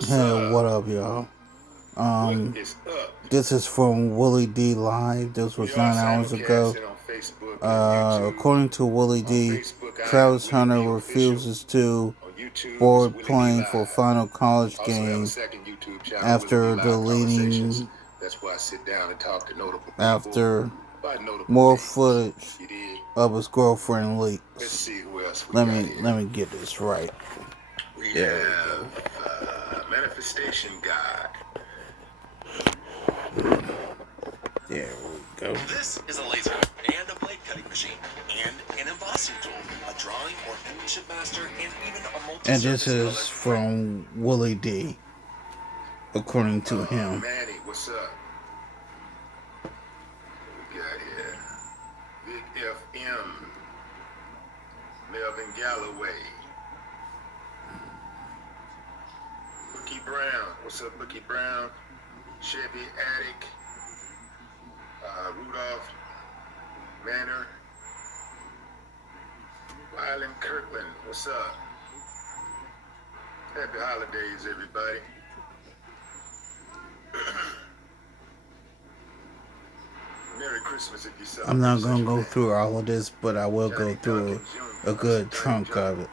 What's Hey, up? what up, y'all? What Um, is up? this is from Willie D Live. This We was are 9 hours ago. simulcasting on Facebook and YouTube. According to Willie On D, Facebook, I am Travis Willie Hunter D Official. refuses to On YouTube, it's board Willie D playing for Live. final college Also have a game second YouTube channel, Willie D after Live Conversations. deleting That's where I sit down and talk to notable people after about notable more things. footage You did. of his girlfriend Let's leaks. see who else we Let got me here. let me get this right. We There we go. have Manifestation God. There we go. This is a laser and a blade cutting machine and an embossing tool, a drawing or penmanship master, and even a And this multi-surface is color. from Willie D, according to him. Manny, what's up? What we got here? Vic FM. Melvin Galloway. Bookie Brown. What's up, Bookie Brown? Chevy Attic. Rudolph Manor. Wyland Kirkland. What's up? Happy holidays, everybody. Merry Christmas if you celebrate. I'm not such gonna a go thing. through all of this, but I will go Johnny through Duncan a Jr. good Johnny chunk of it.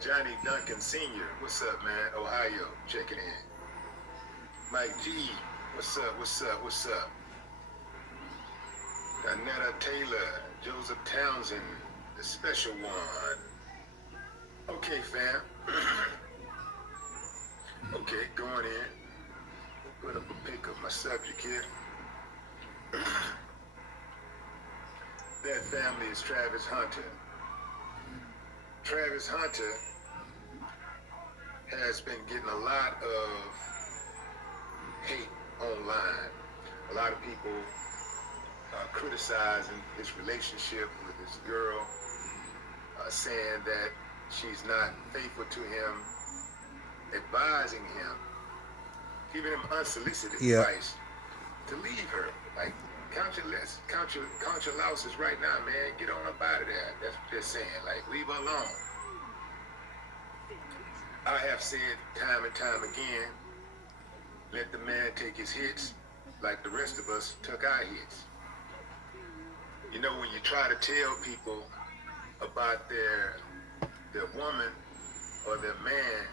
Johnny Duncan Sr. What's up, man? Ohio, checking in. Mike G. What's up? What's up? What's up? Annetta Taylor, Joseph Townsend, the special one. Okay, fam. Okay, going in. Put up a pic of my subject here. That family is Travis Hunter. Travis Hunter has been getting a lot of hate online. A lot of people criticizing his relationship with his girl, saying that she's not faithful to him, advising him, giving him unsolicited Yep. advice to leave her. Like, count your losses right now, man. Get on up out of there. That's what they're saying. Like, leave her alone. I have said time and time again, let the man take his hits like the rest of us took our hits. You know, when you try to tell people about their woman or their man,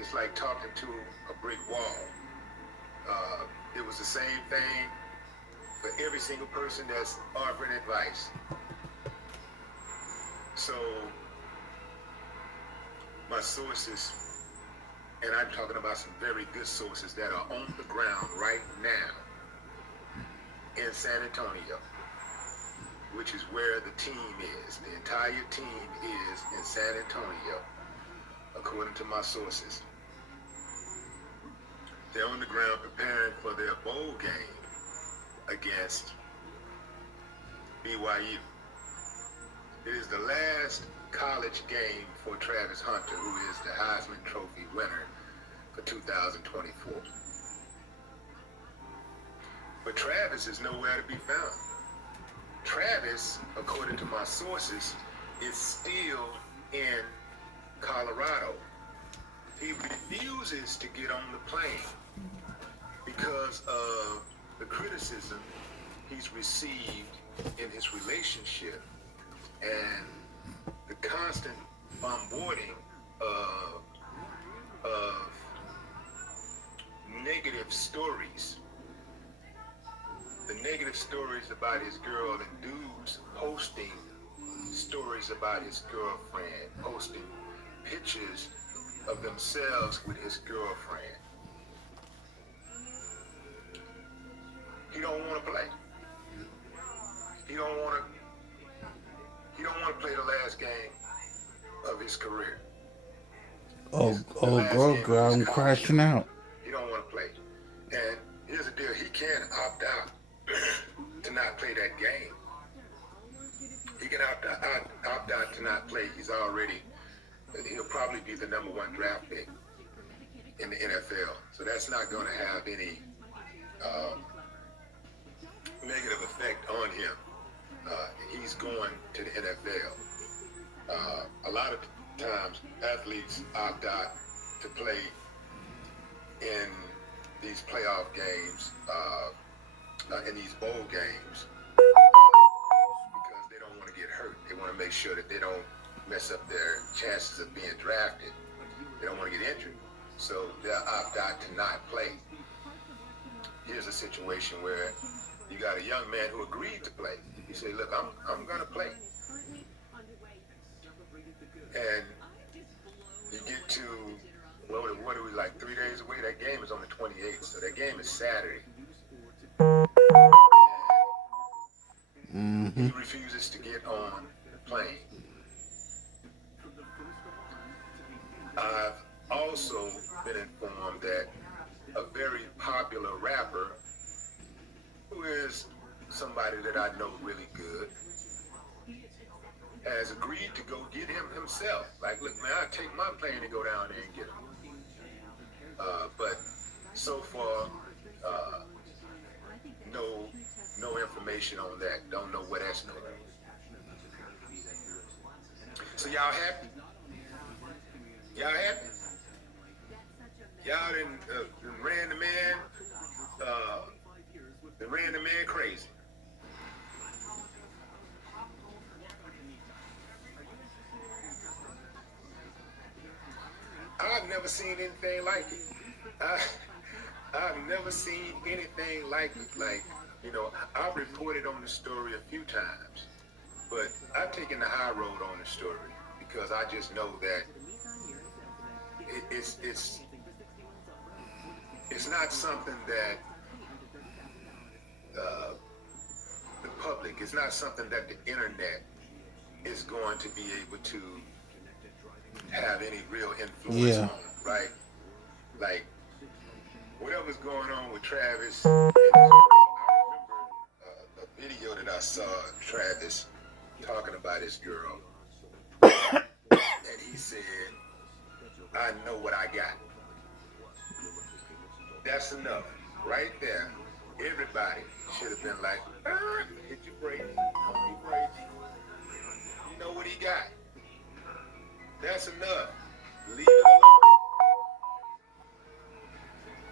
it's like talking to a brick wall. It was the same thing for every single person that's offering advice. So my sources, and I'm talking about some very good sources that are on the ground right now in San Antonio, which is where the team is. The entire team is in San Antonio, according to my sources. They're on the ground preparing for their bowl game against BYU. It is the last college game for Travis Hunter, who is the Heisman Trophy winner for 2024. But Travis is nowhere to be found. Travis, according to my sources, is still in Colorado. He refuses to get on the plane because of the criticism he's received in his relationship and the constant bombarding of negative stories. The negative stories about his girl and dudes posting stories about his girlfriend, posting pictures of themselves with his girlfriend. He don't want to play. He don't want to play the last game of his career. Girl, I'm crashing out. He don't want to play. And here's the deal: he can opt out to not play that game. He can opt out to not play. He'll probably be the #1 draft pick in the NFL. So that's not going to have any negative effect on him. He's going to the NFL. A lot of times athletes opt out to play in these playoff games, in these bowl games, because they don't want to get hurt. They want to make sure that they don't mess up their chances of being drafted. They don't want to get injured. So they'll opt out to not play. Here's a situation where you got a young man who agreed to play. He said, look, I'm going to play. And you get to, what are we, like 3 days away? That game is on the 28th, so that game is Saturday. And he refuses to get on the plane. I've also been informed that a very popular rapper, who is somebody that I know really good, has agreed to go get him himself. Like, look, man, I'll take my plane to go down there and get him. But so far, no information on that. Don't know where that's going. So y'all happy? Y'all happy? Y'all done ran the man crazy. I've never seen anything like it. I've never seen anything like it. Like, you know, I've reported on the story a few times, but I've taken the high road on the story because I just know that it's not something that the public, it's not something that the internet is going to be able to have any real influence on, right? Like, whatever's going on with Travis, I remember a video that I saw of Travis talking about his girl, and he said, I know what I got. That's enough. Right there. Everybody should have been like, hit your brakes. Don't be crazy. You know what he got. That's enough. Leave it alone.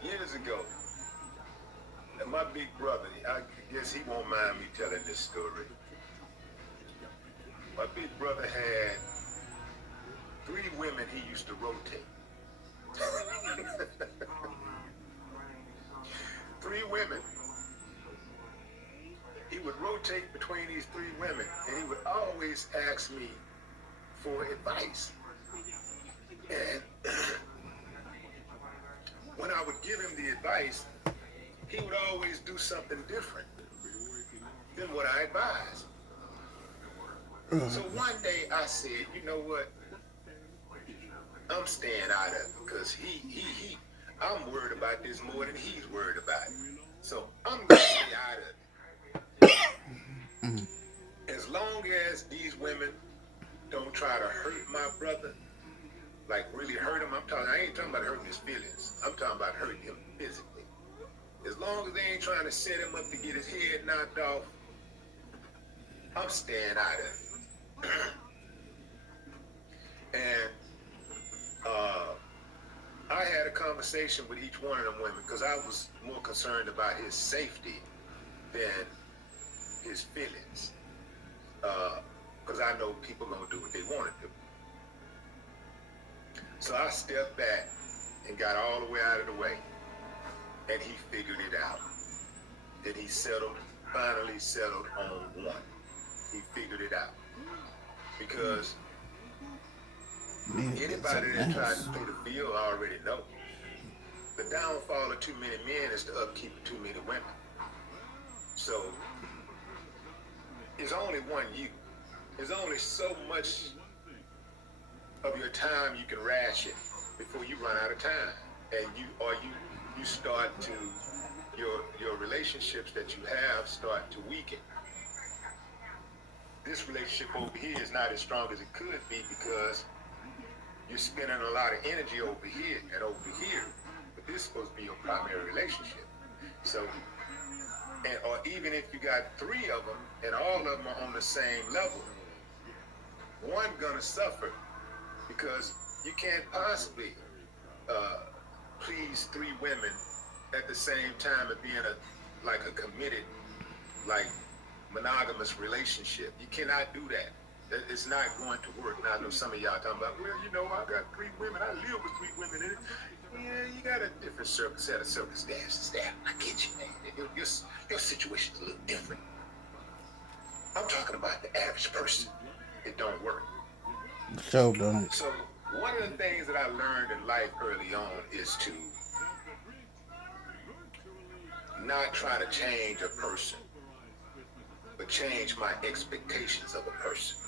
Years ago, and my big brother, I guess he won't mind me telling this story. My big brother had 3 women he used to rotate. 3 women. He would rotate between these 3 women, and he would always ask me for advice. And when I would give him the advice, he would always do something different than what I advised. So one day I said, you know what? I'm staying out of it because I'm worried about this more than he's worried about it. So I'm going to stay out of it. As long as these women don't try to hurt my brother, like really hurt him, I ain't talking about hurting his feelings. I'm talking about hurting him physically. As long as they ain't trying to set him up to get his head knocked off, I'm staying out of it. And I had a conversation with each one of them women because I was more concerned about his safety than his feelings. Because I know people gonna do what they want to do. So I stepped back and got all the way out of the way, and he figured it out. Then he finally settled on one. He figured it out. Because anybody that tries to play the field already know. The downfall of too many men is the upkeep of too many women. So, there's only one you. There's only so much of your time you can ration before you run out of time. And you start to, your relationships that you have start to weaken. This relationship over here is not as strong as it could be because you're spending a lot of energy over here and over here. But this is supposed to be your primary relationship. So, or even if you got 3 of them and all of them are on the same level, one gonna suffer because you can't possibly please 3 women at the same time and be in a committed, like, monogamous relationship. You cannot do that. It's not going to work. Now I know some of y'all talking about, well, I got 3 women. I live with 3 women in it. Yeah, you got a different set of circumstances there. I get you, man. Your situation's a little different. I'm talking about the average person. It don't work. So don't. So one of the things that I learned in life early on is to not try to change a person, but change my expectations of a person.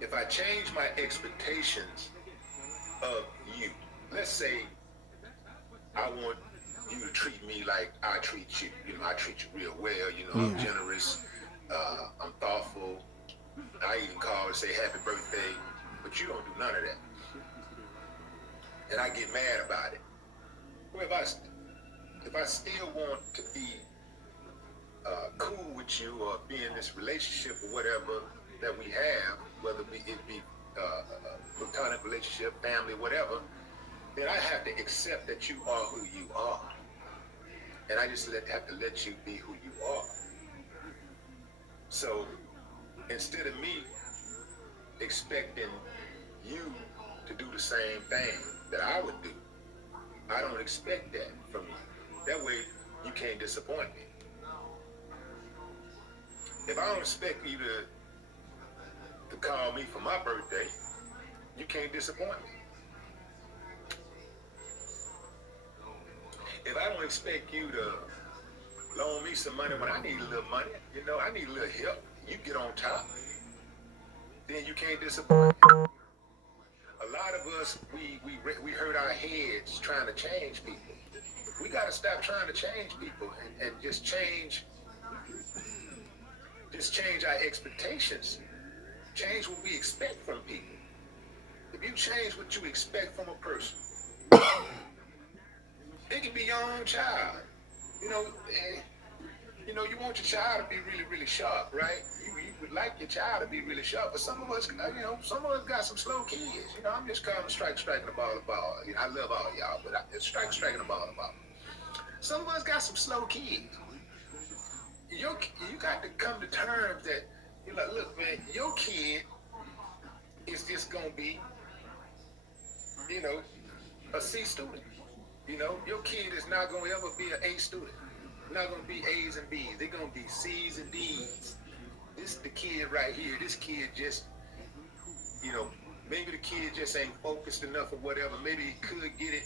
If I change my expectations of you, let's say I want you to treat me like I treat you. I treat you real well. I'm generous. I'm thoughtful. I even call and say happy birthday, but you don't do none of that. And I get mad about it. Well, if I still want to be cool with you or be in this relationship or whatever that we have, whether it be a platonic relationship, family, whatever, then I have to accept that you are who you are. And I just have to let you be who you are. So instead of me expecting you to do the same thing that I would do, I don't expect that from you. That way you can't disappoint me. If I don't expect you to call me for my birthday, you can't disappoint me. If I don't expect you to loan me some money when I need a little money, I need a little help, you get on top, then you can't disappoint me. A lot of us, we hurt our heads trying to change people. We got to stop trying to change people and just change our expectations. Change what we expect from people. If you change what you expect from a person, it can be your own child. You want your child to be really, really sharp, right? You would like your child to be really sharp, but some of us got some slow kids. I'm just calling striking the ball. I love all y'all, but it's striking the ball. Some of us got some slow kids. You got to come to terms that you're like, look, man, your kid is just gonna be, a C student. Your kid is not gonna ever be an A student. Not gonna be A's and B's. They're gonna be C's and D's. This is the kid right here. This kid just, maybe the kid just ain't focused enough or whatever. Maybe he could get it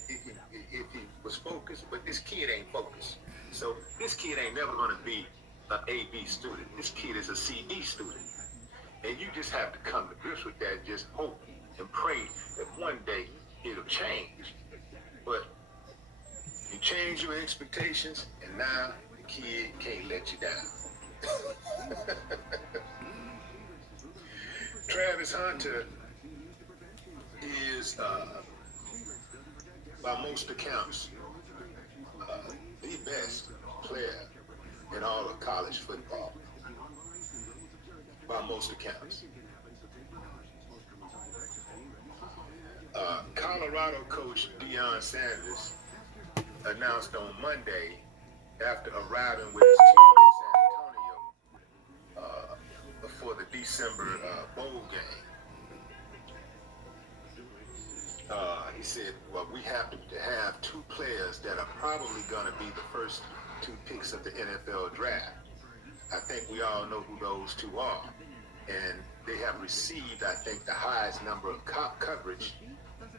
if he was focused, but this kid ain't focused. So this kid ain't never gonna be an A-B student. This kid is a C-D student. And you just have to come to grips with that. Just hope and pray that one day it'll change. But you change your expectations, and now the kid can't let you down. Travis Hunter is, by most accounts, the best player in all of college football. By most accounts. Colorado coach Deion Sanders announced on Monday, after arriving with his team in San Antonio for the December bowl game. He said, well, we have to have 2 players that are probably going to be the first 2 picks of the NFL draft. I think we all know who those 2 are. And they have received, I think, the highest number of coverage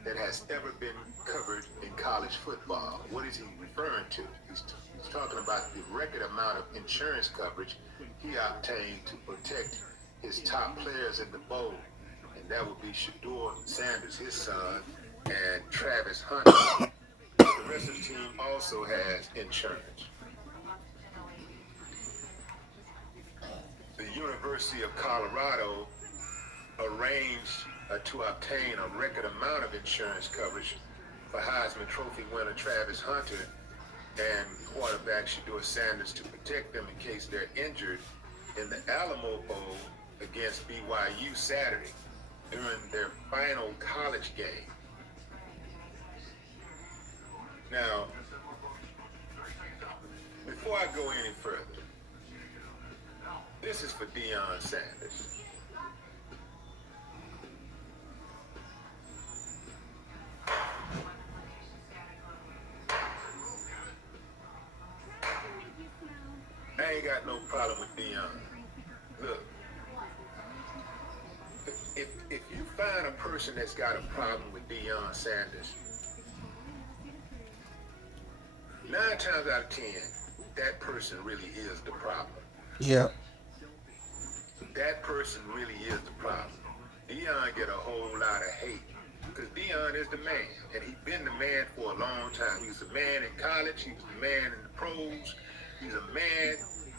that has ever been covered in college football. What is he referring to? He's talking about the record amount of insurance coverage he obtained to protect his top players in the bowl. And that would be Shedeur Sanders, his son, and Travis Hunter. The rest of the team also has insurance. The University of Colorado arranged to obtain a record amount of insurance coverage for Heisman Trophy winner Travis Hunter and quarterback Shedeur Sanders to protect them in case they're injured in the Alamo Bowl against BYU Saturday. during their final college game. Now, before I go any further, this is for Deion Sanders. I ain't got no problem with Deion. Look, if you find a person that's got a problem with Deion Sanders, 9 times out of 10, that person really is the problem. Yeah. That person really is the problem. Deion get a whole lot of hate because Deion is the man, and he's been the man for a long time. He was the man in college. He was the man in the pros. He's a man.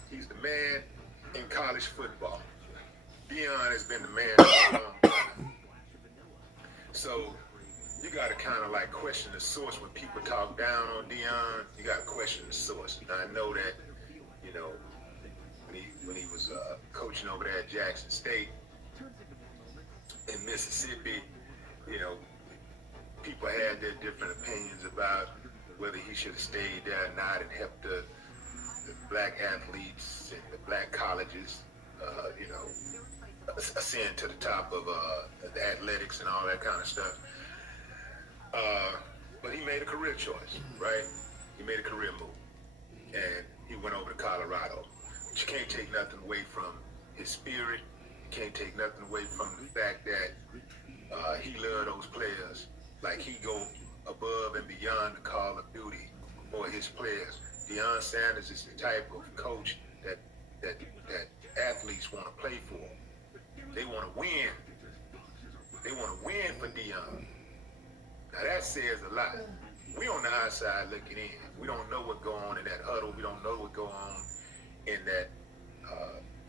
He's the man in college football. Deion has been the man for a long time. So you got to kind of like question the source when people talk down on Deion. You got to question the source. Now, I know that, you know, when he was coaching over there at Jackson State in Mississippi, you know, people had their different opinions about whether he should have stayed there or not and helped the black athletes and the black colleges, you know, ascend to the top of the athletics and all that kind of stuff. But he made a career choice, right? He made a career move, and he went over to Colorado. But you can't take nothing away from his spirit. You can't take nothing away from the fact that he loved those players. Like, he go above and beyond the call of duty for his players. Deion Sanders is the type of coach that athletes want to play for. They want to win. They want to win for Deion. Now that says a lot. We on the outside looking in. We don't know what go on in that huddle. We don't know what go on in that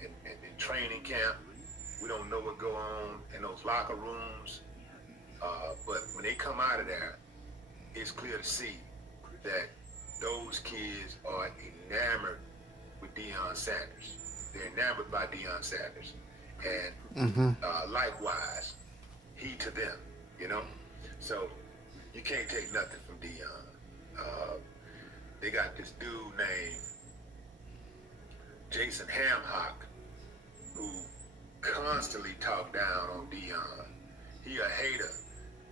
in training camp. We don't know what go on in those locker rooms. But when they come out of there, it's clear to see that those kids are enamored with Deion Sanders. They're enamored by Deion Sanders. And likewise, he to them, you know? So you can't take nothing from Deion. They got this dude named Jason Hamhock who constantly talk down on Deion. He a hater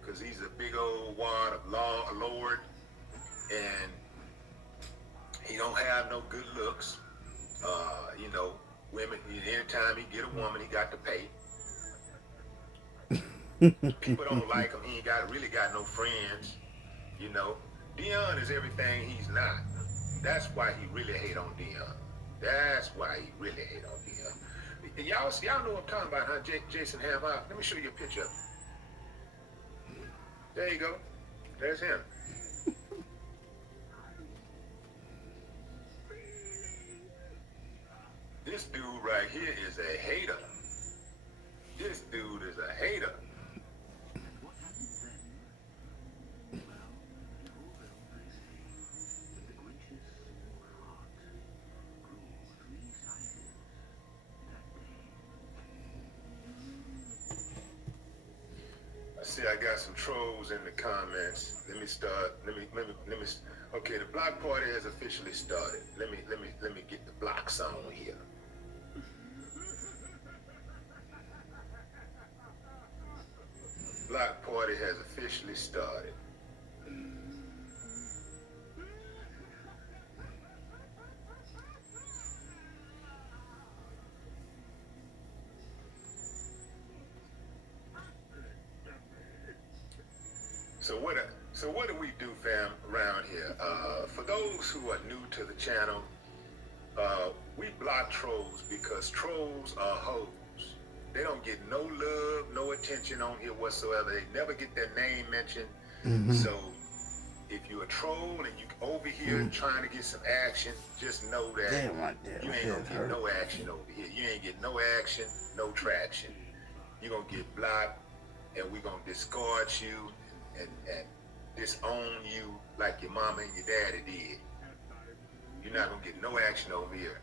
because he's a big old wad of Lord, and he don't have no good looks. You know, women, anytime he get a woman, he got to pay. People don't like him. He ain't really got no friends. You know, Deion is everything he's not. That's why he really hate on Deion. That's why he really hate on Deion. Y'all know what I'm talking about, huh? Jason Hamhock. Let me show you a picture of him. There you go. There's him. This dude right here is a hater. This dude is a hater. I see I got some trolls in the comments. Let me start. Let me. Okay, the block party has officially started. Let me get the blocks on here. Block party has officially started. So what do we do, fam, around here? For those who are new to the channel, we block trolls because trolls are hoes. They don't get no love, no attention on here whatsoever. They never get their name mentioned. So if you're a troll and you over here trying to get some action, just know that you ain't gonna get no action over here. You ain't get no action, no traction. You're gonna get blocked, and we're gonna discard you and disown you like your mama and your daddy did. You're not gonna get no action over here.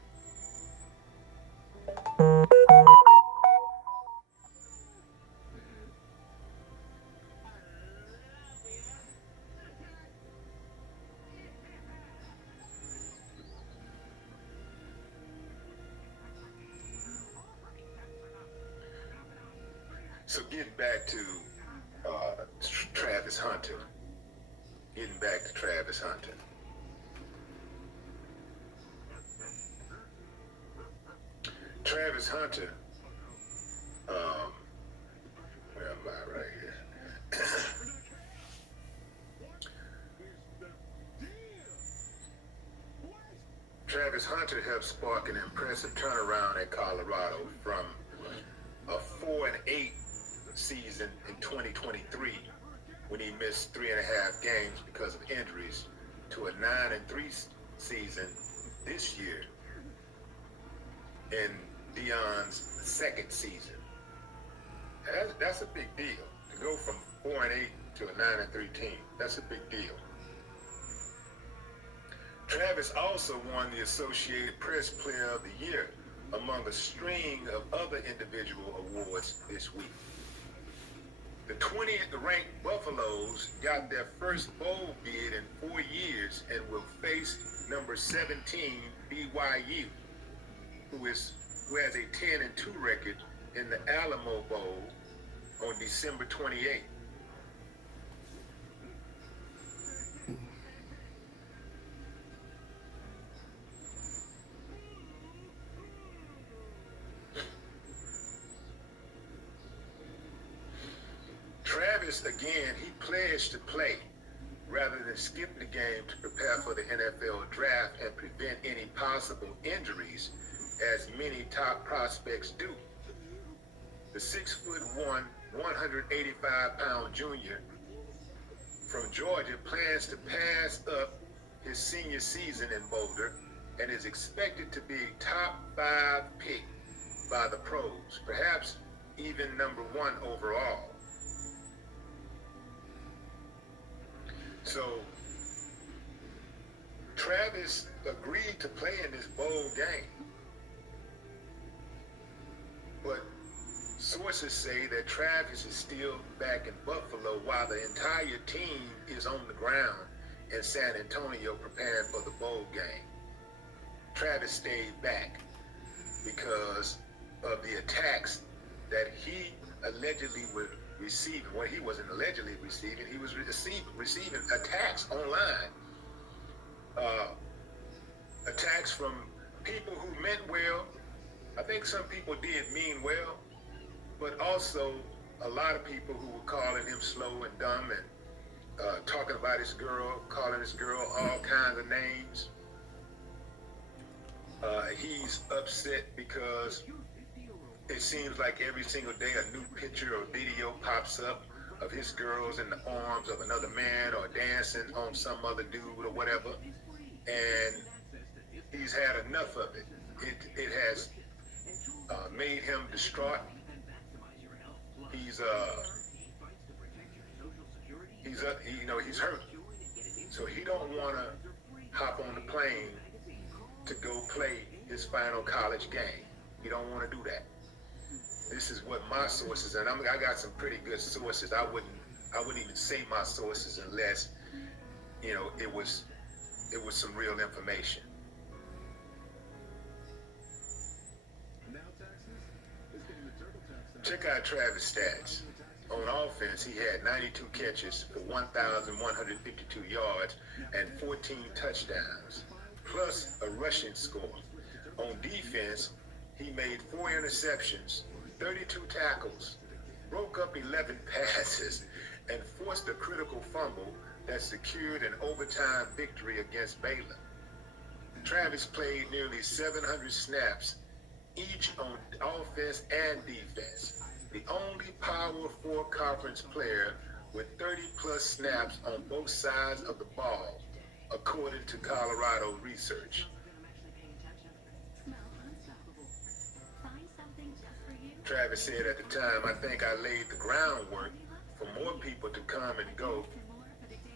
So getting back to Travis Hunter. Getting back to Travis Hunter. Travis Hunter, where am I right here? Travis Hunter helped spark an impressive turnaround at Colorado from a 4-8 season in 2023 when he missed 3.5 games because of injuries to a 9-3 season this year in Deion's second season. That's a big deal. To go from 4-8 to a 9-3 team, that's a big deal. Travis also won the Associated Press Player of the Year among a string of other individual awards this week. The 20th ranked Buffaloes got their first bowl bid in 4 years and will face number 17 BYU, who has a 10-2 record in the Alamo Bowl on December 28th. Travis, again, he pledged to play rather than skip the game to prepare for the NFL draft and prevent any possible injuries, as many top prospects do. The 6'1", 185-pound junior from Georgia plans to pass up his senior season in Boulder and is expected to be a top 5 pick by the pros, perhaps even number 1 overall. So, Travis agreed to play in this bowl game. But sources say that Travis is still back in Buffalo while the entire team is on the ground in San Antonio preparing for the bowl game. Travis stayed back because of the attacks that he allegedly would receiving. Well, he wasn't allegedly receiving. He was receiving attacks online. Attacks from people who meant well. I think some people did mean well, but also a lot of people who were calling him slow and dumb and talking about his girl, calling his girl all kinds of names. He's upset because it seems like every single day a new picture or video pops up of his girls in the arms of another man or dancing on some other dude or whatever. And he's had enough of it. It has made him distraught. He's hurt. So he don't want to hop on the plane to go play his final college game. He don't want to do that. This is what my sources, and I got some pretty good sources. I wouldn't even say my sources unless, it was some real information. Check out Travis' stats. On offense, he had 92 catches for 1,152 yards and 14 touchdowns, plus a rushing score. On defense, he made 4 interceptions, 32 tackles, broke up 11 passes, and forced a critical fumble that secured an overtime victory against Baylor. Travis played nearly 700 snaps, each on offense and defense. The only Power 4 conference player with 30-plus snaps on both sides of the ball, according to Colorado research. Travis said at the time, "I think I laid the groundwork for more people to come and go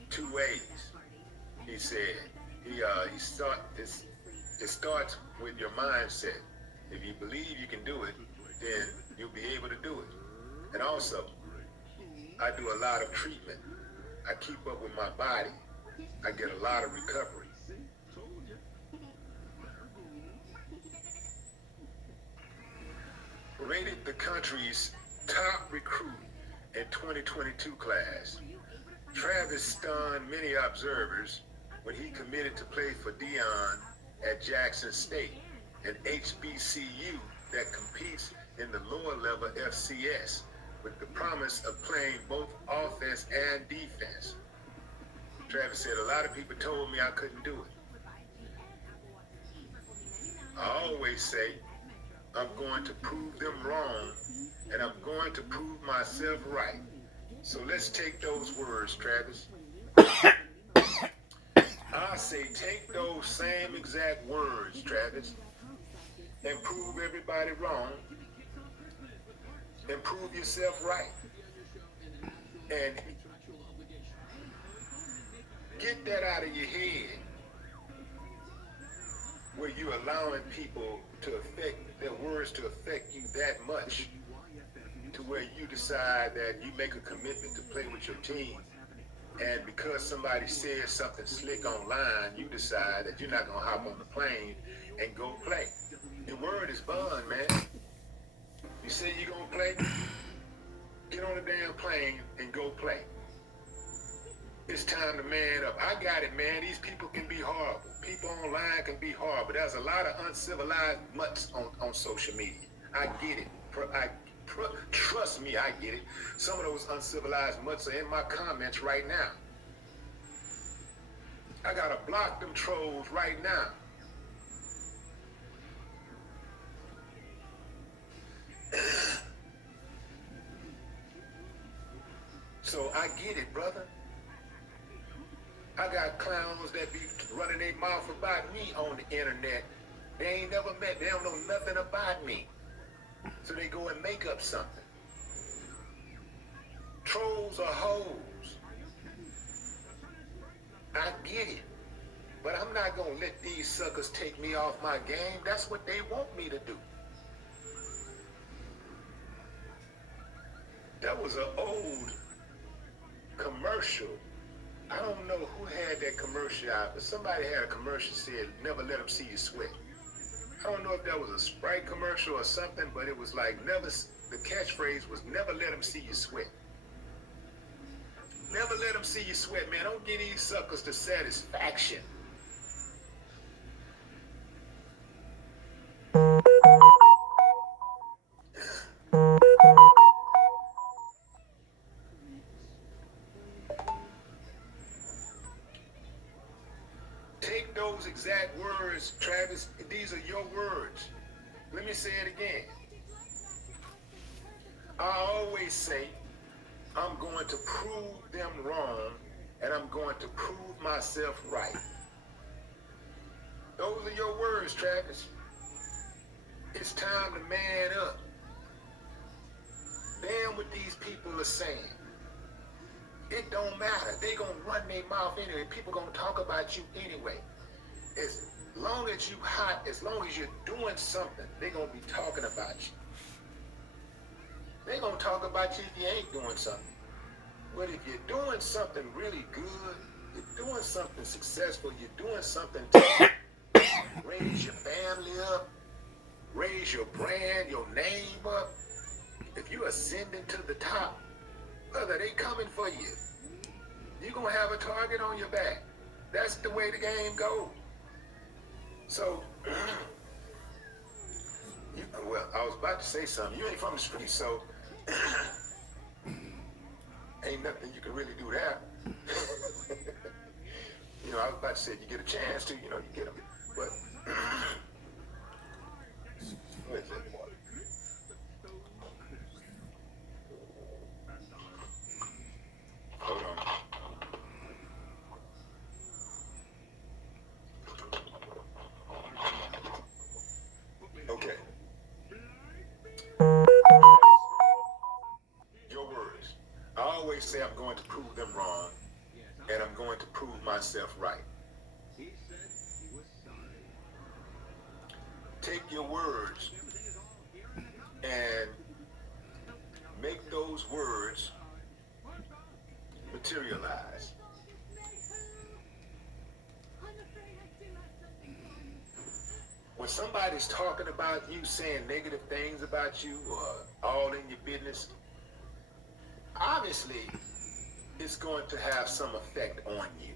2 ways." He said, it starts with your mindset. If you believe you can do it, then you'll be able to do it. And also, I do a lot of treatment. I keep up with my body. I get a lot of recovery. Rated the country's top recruit in 2022 class. Travis stunned many observers when he committed to play for Deion at Jackson State, an HBCU that competes in the lower level FCS, with the promise of playing both offense and defense. Travis said, a lot of people told me I couldn't do it. I always say, I'm going to prove them wrong, and I'm going to prove myself right. So let's take those words, Travis. I say take those same exact words, Travis, and prove everybody wrong, and prove yourself right. And get that out of your head where you're allowing people to affect their words to affect you that much to where you decide that you make a commitment to play with your team, and because somebody says something slick online, you decide that you're not going to hop on the plane and go play. Your word is bond, man. You say you're going to play, get on the damn plane and go play. It's time to man up. I got it, man. These people can be horrible. People online can be horrible. There's a lot of uncivilized mutts on social media. I get it. Trust me, I get it. Some of those uncivilized mutts are in my comments right now. I gotta block them trolls right now. So I get it, brother. I got clowns that be running their mouth about me on the internet. They ain't never met. They don't know nothing about me. So they go and make up something. Trolls are hoes. I get it. But I'm not going to let these suckers take me off my game. That's what they want me to do. That was an old commercial. I don't know who had that commercial out, but somebody had a commercial said, never let them see you sweat. I don't know if that was a Sprite commercial or something, but it was like, the catchphrase was, never let them see you sweat. Never let them see you sweat, man. Don't give these suckers the satisfaction. Take those exact words, Travis. These are your words. Let me say it again. I always say, I'm going to prove them wrong, and I'm going to prove myself right. Those are your words, Travis. It's time to man up. Damn what these people are saying. It don't matter. They gonna run their mouth anyway. People gonna talk about you anyway. As long as you hot, as long as you're doing something, they gonna be talking about you. They gonna talk about you if you ain't doing something. But if you're doing something really good, you're doing something successful, you're doing something to raise your family up, raise your brand, your name up. If you're ascending to the top, brother, they coming for you. You're going to have a target on your back. That's the way the game goes. So, well, I was about to say something. You ain't from the street, so ain't nothing you can really do there. You know, I was about to say, you get a chance to, you get them. But, where's that water? Hold on. Okay. Your words. I always say I'm going to prove them wrong, and I'm going to prove myself right. Take your words and make those words materialize. When somebody's talking about you, saying negative things about you, or all in your business, obviously it's going to have some effect on you.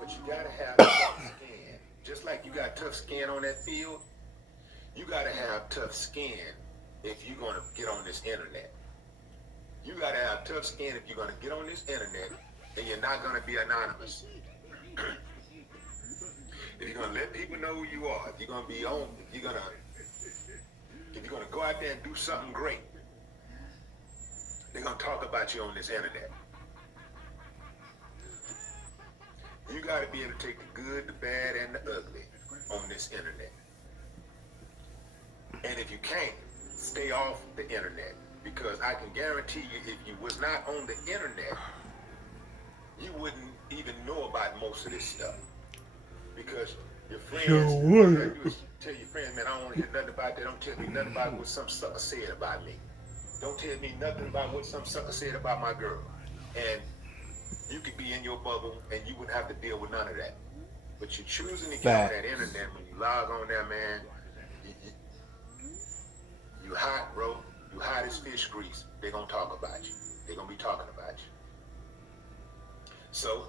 But you gotta have tough skin. Just like you got tough skin on that field, you gotta have tough skin if you're gonna get on this internet. You gotta have tough skin if you're gonna get on this internet and you're not gonna be anonymous. If you're gonna let people know who you are, if you're gonna be on, if you're gonna go out there and do something great, they're gonna talk about you on this internet. You gotta be able to take the good, the bad, and the ugly on this internet. And if you can't, stay off the internet. Because I can guarantee you, if you was not on the internet, you wouldn't even know about most of this stuff. Because your friends, tell your friends, man, I don't want to hear nothing about that. Don't tell me nothing about what some sucker said about me. Don't tell me nothing about what some sucker said about my girl. And you could be in your bubble and you wouldn't have to deal with none of that. But you're choosing to get on that internet. When you log on there, man, you hot, bro. You hot as fish grease. They're going to talk about you. They're going to be talking about you. So,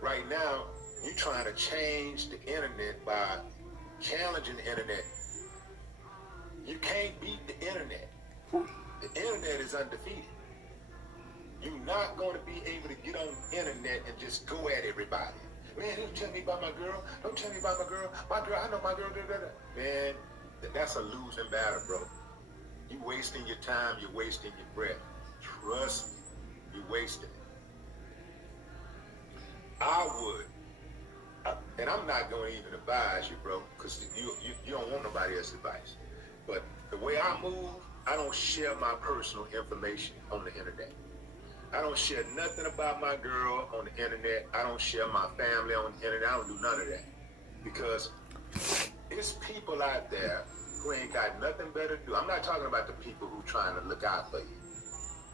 right now, you're trying to change the internet by challenging the internet. You can't beat the internet. The internet is undefeated. You're not going to be able to get on the internet and just go at everybody. Man, don't tell me about my girl. Don't tell me about my girl. My girl, I know my girl. Man, that's a losing battle, bro. You're wasting your time. You're wasting your breath. Trust me, you're wasting it. I would, and I'm not going to even advise you, bro, because you don't want nobody else's advice. But the way I move, I don't share my personal information on the internet. I don't share nothing about my girl on the internet. I don't share my family on the internet. I don't do none of that. Because it's people out there who ain't got nothing better to do. I'm not talking about the people who trying to look out for you.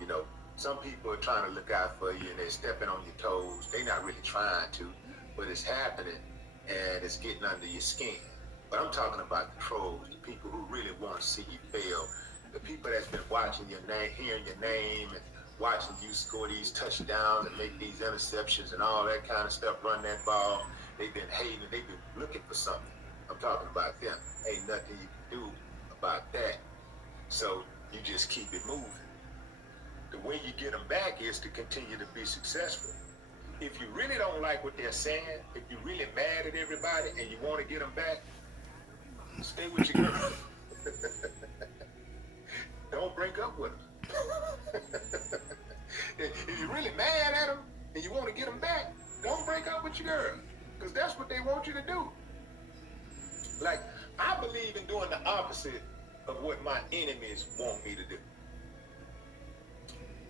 You know, some people are trying to look out for you and they're stepping on your toes. They're not really trying to, but it's happening and it's getting under your skin. But I'm talking about the trolls, the people who really want to see you fail. The people that's been watching your name, hearing your name, and watching you score these touchdowns and make these interceptions and all that kind of stuff, run that ball. They've been hating, they've been looking for something. I'm talking about them. Ain't nothing you can do about that. So you just keep it moving. The way you get them back is to continue to be successful. If you really don't like what they're saying, if you're really mad at everybody and you want to get them back, stay with your girl. Don't break up with them. If you're really mad at them and you want to get them back, don't break up with your girl. Because that's what they want you to do. Like, I believe in doing the opposite of what my enemies want me to do.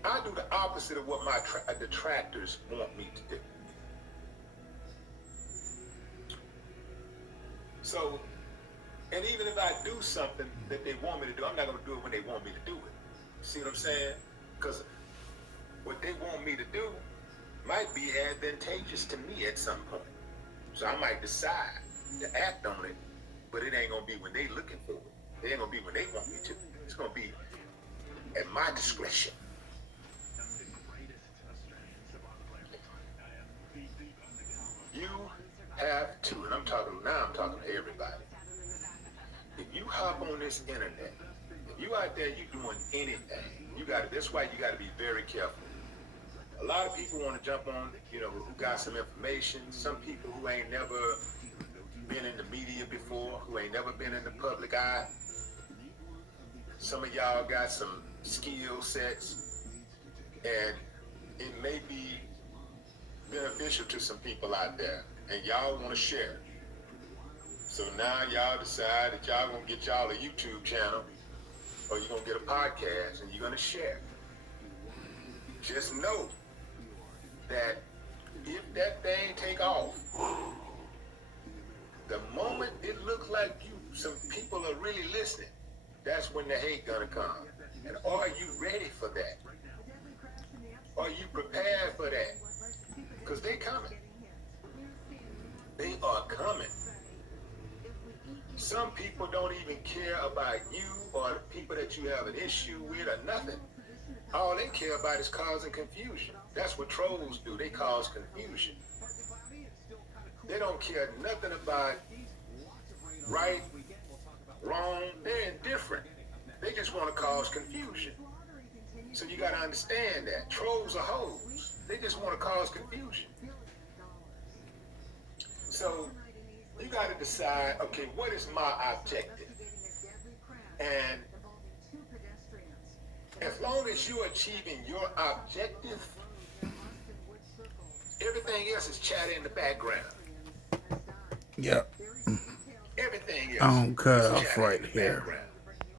I do the opposite of what my detractors want me to do. So, and even if I do something that they want me to do, I'm not going to do it when they want me to do it. See what I'm saying? Because what they want me to do might be advantageous to me at some point. So I might decide to act on it, but it ain't going to be when they looking for it. It ain't going to be when they want me to. It's going to be at my discretion. You have to, and I'm talking to everybody. If you hop on this internet, if you out there, you doing anything, that's why you got to be very careful. A lot of people want to jump on, who got some information. Some people who ain't never been in the media before, who ain't never been in the public eye. Some of y'all got some skill sets, and it may be beneficial to some people out there, and y'all want to share. So now y'all decide that y'all gonna get y'all a YouTube channel, or you're gonna get a podcast, and you're gonna share. Just know that if that thing take off, the moment it looks like some people are really listening, that's when the hate gonna come. And are you ready for that? Are you prepared for that? Because they coming. They are coming. Some people don't even care about you or the people that you have an issue with or nothing. All they care about is causing confusion. That's what trolls do. They cause confusion. They don't care nothing about right, wrong. They're indifferent. They just want to cause confusion. So you got to understand that. Trolls are hoes. They just want to cause confusion. So you got to decide, okay, what is my objective? And as long as you're achieving your objective, everything else is chatter in the background. Yep. Everything else. I'm cut is off chatter right in the here. background.